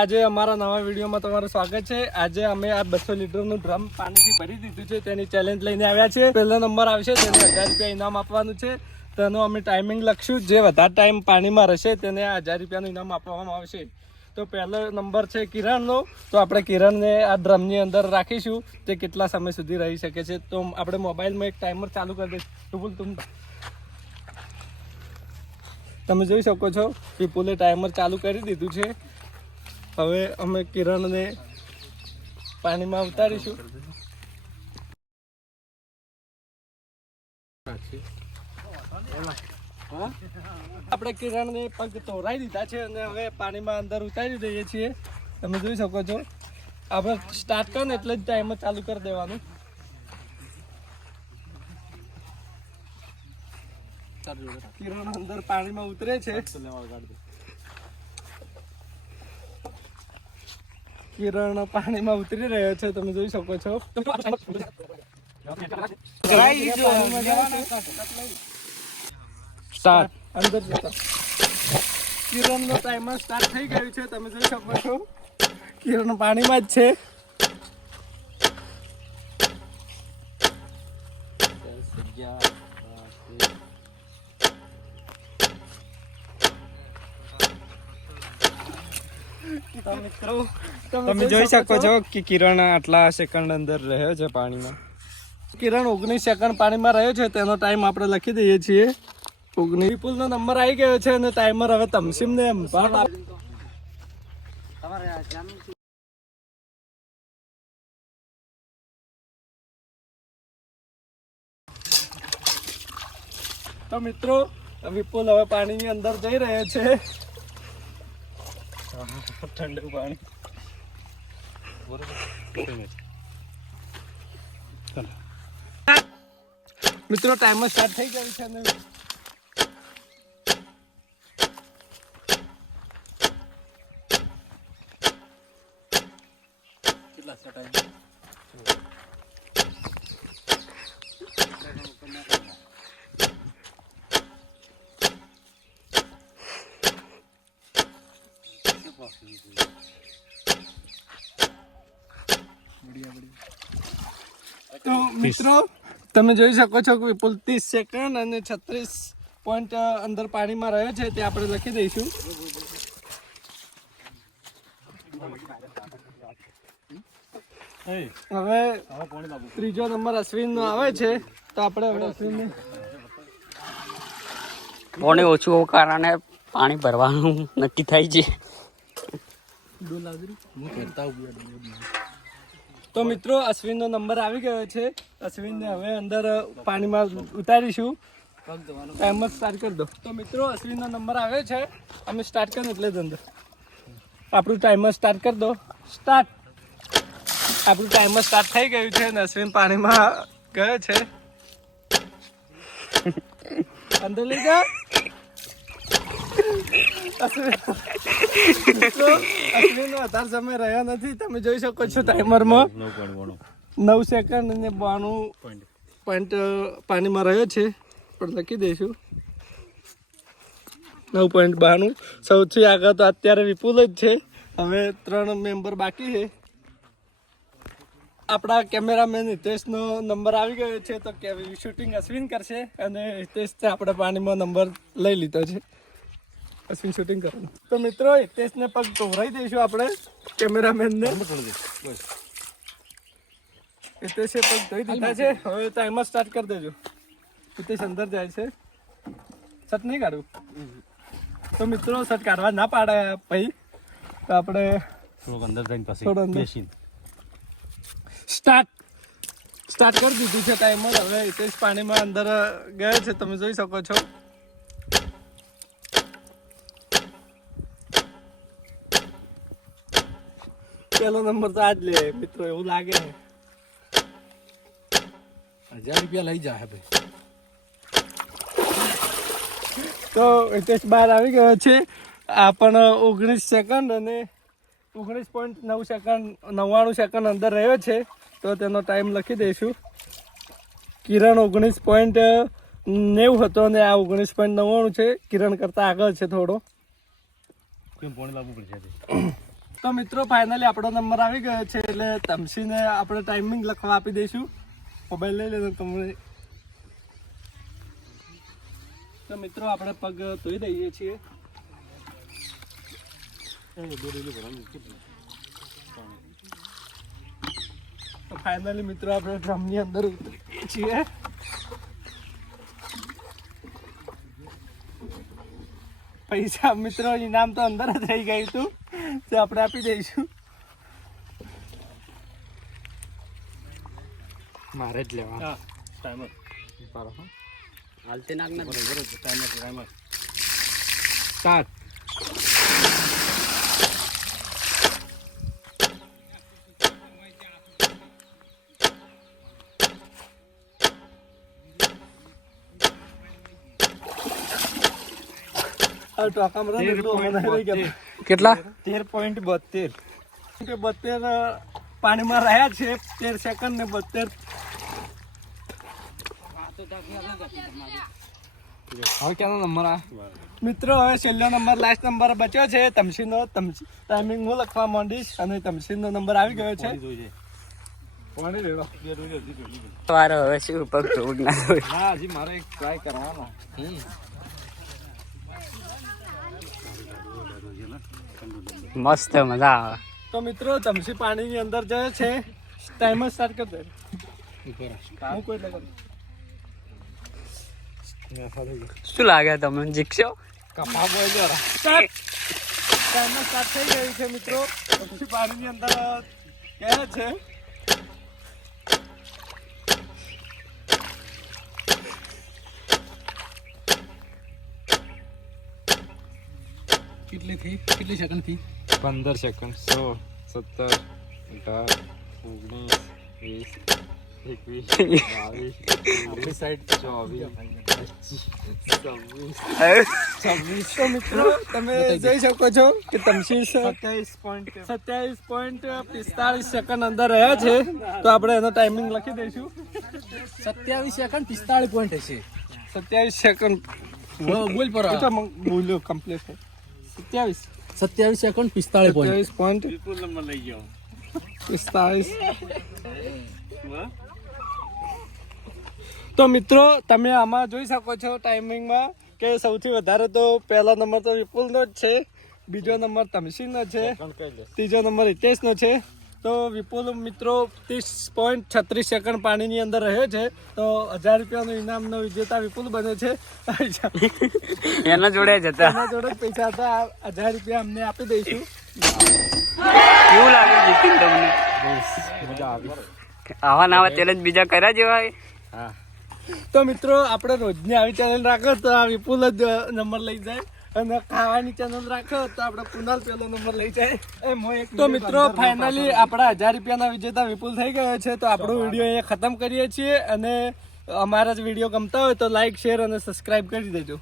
આજે અમારા નવા વિડીયોમાં તમારું સ્વાગત છે. આજે અમે આ બસો લીટરનું ડ્રમ પાણીથી ભરી દીધું છે. તેની ચેલેન્જ લઈને આવ્યા છે પહેલો નંબર આવશે. તેને હજાર રૂપિયા ઇનામ આપવાનું છે. તેનો અમે ટાઈમિંગ લખશું. જે વધારે ટાઈમ પાણીમાં રહેશે, તેને આ હજાર રૂપિયાનું ઇનામ આપવામાં આવશે. તો પહેલો નંબર છે કિરણનો. તો આપણે કિરણને આ ડ્રમની અંદર રાખીશું. તે કેટલા સમય સુધી રહી શકે છે. તો આપણે મોબાઈલમાં એક ટાઈમર ચાલુ કરી દઈશું. તું બોલ તું. તમે જોઈ શકો છો વિપુલે ટાઈમર ચાલુ કરી દીધું છે. હવે અમે કિરણને પાણીમાં ઉતારીશું. આપણે કિરણને પગ તોરાઈ દીધા છે અને હવે પાણીમાં અંદર ઉતારી દઈએ છીએ. તમે જોઈ શકો છો. આપણે સ્ટાર્ટ કરો ને એટલે જ ટાઈમર ચાલુ કરી દેવાનું. કિરણ અંદર પાણીમાં ઉતરે છે. કિરણ પાણીમાં ઉતરી રહ્યો છે તમે જોઈ શકો છો. સ્ટાર્ટ અંદર જતા. કિરણનો ટાઈમર સ્ટાર્ટ થઈ ગયું છે તમે જોઈ શકો છો. કિરણ પાણીમાં જ છે. તો તમે જોઈ શકો છો. કે કિરણ આટલા સેકન્ડ અંદર રહ્યો છે પાણીમાં. કિરણ ઓગણીસ સેકન્ડ પાણીમાં રહ્યો છે તેનો ટાઈમ આપણે લખી દઈએ છીએ. ઓગણીસ વિપુલનો નંબર આવી ગયો છે અને ટાઈમર હવે તમસીમને એમ તો મિત્રો વિપુલ હવે પાણીની અંદર જઈ રહ્યો છે. ઠંડુ પાણી મિત્રો ટાઈમ સ્ટાર્ટ થઈ ગયો છે અને તો મિત્રો, તમે જોઈ શકો છો કે વિપુલ ત્રીસ સેકન્ડ અને છત્રીસ પોઈન્ટ અંદર પાણીમાં રહ્યો છે, તે આપણે લખી દઈશું. હવે ત્રીજો નંબર અશ્વિન નો આવે છે, તો આપણે હવે અશ્વિન પોણી ઓછું કારણે પાણી ભરવાનું નક્કી થાય છે. તો મિત્રો અશ્વિન નો નંબર આવી ગયો છે. અશ્વિન ને હવે અંદર પાણીમાં ઉતારીશું. ટાઈમર સ્ટાર્ટ કરી દો. તો મિત્રો અશ્વિન નો નંબર આવ્યો છે. અમે સ્ટાર્ટ કરીએ એટલે જ અંદર. આપણું ટાઈમર સ્ટાર્ટ કરી દો. સ્ટાર્ટ આપણું ટાઈમર સ્ટાર્ટ થઈ ગયું છે અને અશ્વિન પાણીમાં ગયો છે. અંદર લઈ જા. મિત્રો, અશ્વિનનો વધારે સમય રહ્યો નથી. તમે જોઈ શકો છો ટાઈમરમાં નવ સેકન્ડ અને બાણું પોઈન્ટ પાણીમાં રહ્યો છે. પણ લખી દઈશું. નવ પોઈન્ટ બાણું. સૌથી આગળ તો અત્યારે વિપુલ જ છે. હવે ત્રણ મેમ્બર બાકી છે. આપણા કેમેરામેન હિતેશનો નંબર આવી ગયો છે, તો શૂટિંગ અશ્વિન કરશે. અને હિતેશ આપણે પાણીમાં નંબર લઈ લીધો છે. અશ્વિન શૂટિંગ કરો તો મિત્રો હિતેશને પગ ધોવરાઈ દઈશું આપણે કેમેરામેનને હિતેશે પગ ધોઈ દીધા છે. હવે ટાઈમર સ્ટાર્ટ કરી દેજો. હિતેશ અંદર જાય છે. શર્ટ નહીં કાઢવું તો મિત્રો શર્ટ કાઢવા ના પાડે ભાઈ. તો આપણે થોડોક અંદર જઈને પછી થોડો અંદર. સ્ટાર્ટ સ્ટાર્ટ કરી દીધું છે ટાઈમર હવે હિતેશ પાણીમાં અંદર ગયો છે. તમે જોઈ શકો છો. પેલો નંબર તો આજ લે મિત્રો એવું લાગે હજાર રૂપિયા લઈ જા ભાઈ. તો હિતેશ બહાર આવી ગયો છે. આ પણ ઓગણીસ સેકન્ડ અને ઓગણીસ પોઈન્ટ નવ સેકન્ડ નવ્વાણું સેકન્ડ અંદર રહ્યો છે. તો તેનો ટાઈમ લખી દઈશું. કિરણ ઓગણીસ પોઈન્ટ નેવું હતો અને આ ઓગણીસ પોઈન્ટ નવ્વાણું છે. કિરણ કરતાં આગળ છે થોડો. કેમ પાણી લાવવું પડશે તો મિત્રો ફાઇનલી આપણો નંબર આવી ગયો છે, એટલે તમસીને આપણે ટાઈમિંગ લખવા આપી દઈશું. મોબાઈલ લઈ લેજો તમને. તો મિત્રો, આપણે પગ ધોઈ દઈએ છીએ. ફાઇનલી મિત્રો, આપણે ડ્રમની અંદર ઉતરીએ છીએ. પૈસા મિત્રો, ઇનામ તો અંદર જ રહી ગયું હતું. તે આપણે આપી દઈશું. મારે જ લેવા. હા ટાઈમર હાલતી નાખ ને ટાઈમર ટાઈમર સ્ટાર્ટ આ ટોકામાં રહે ને એટલું મને રહી ગયા. કેટલા? તેર પોઈન્ટ બોતેર. બોતેર પાણીમાં રહ્યા છે. તેર સેકન્ડ ને બોતેર. હવે ક્યાંનો નંબર આ? મિત્રો હવે છેલ્લો નંબર લાસ્ટ નંબર બચ્યો છે. તમસીનો તમસી ટાઈમિંગ હું લખવા માંડીશ અને તમસીનો નંબર આવી ગયો છે. પાણી હવે શું પગ ના. હજી મારે ટ્રાય કરવાનો. મસ્ત મજા આવે. તો મિત્રો તમસી પાણીની અંદર જાય છે ટાઈમર સ્ટાર્ટ કરી દે. હું કોઈ શું લાગે તમને? જીખશો કપા બોય જરા સ્ટાર્ટ ટાઈમર સ્ટાર્ટ થઈ ગયું છે મિત્રો. તમસી પાણીની અંદર ગયા છે? કેટલી થી? કેટલી સેકન્ડથી? પંદર સેકન્ડ સો સત્તર અઢાર ઓગણીસ વીસ એકવીસ બાવીસ ત્રેવીસ ચોવીસ છવ્વીસ. તો મિત્રો તમે જોઈ શકો છો કે તમસી સત્યાવીસ પોઈન્ટ સત્યાવીસ પોઈન્ટ પિસ્તાળીસ સેકન્ડ અંદર રહ્યા છે. તો આપણે એનો ટાઈમિંગ લખી દઈશું. સત્યાવીસ સેકન્ડ પિસ્તાળીસ પોઈન્ટ હશે. સત્યાવીસ સેકન્ડ બોલ પર. બોલ્યો કમ્પ્લીટ સત્યાવીસ. સત્યાવીસ સેકન્ડ પિસ્તાળીસ પોઈન્ટ પોઈન્ટ પિસ્તાળીસ. તો મિત્રો તમે આમાં જોઈ શકો છો ટાઈમિંગમાં કે સૌથી વધારે તો પહેલો નંબર તો વિપુલનો જ છે બીજો નંબર તમસીનો છે ત્રીજો નંબર હિતેશનો છે. તો વિપુલ મિત્રો ત્રીસ પોઈન્ટ છત્રીસ સેકન્ડ પાણીની અંદર રહ્યો છે. તો હજાર રૂપિયાનો ઇનામનો વિજેતા વિપુલ બને છે. એના જોડે જ હતા. એના જોડે જ પૈસા હતા. હજાર રૂપિયા અમને આપી દઈશું. કેવું લાગે જીતીને તમને? મજા આવી. આવા નાવા ચેલેન્જ બીજા કર્યા જેવા હા. તો મિત્રો આપણે રોજની આવી ચેલેન્જ રાખો તો આ વિપુલ જ નંબર લઈ જાય. અને ખાવાની ચેનલ રાખો તો આપણે કુનાલ પેલો નંબર લઈ જાય. તો મિત્રો ફાઇનલી આપણા હજાર રૂપિયાના વિજેતા વિપુલ થઈ ગયો છે તો આપણો વીડિયો અહીંયા ખતમ કરીએ છીએ અને અમારા જ વીડિયો ગમતા હોય તો લાઈક શેર અને સબસ્ક્રાઇબ કરી દેજો.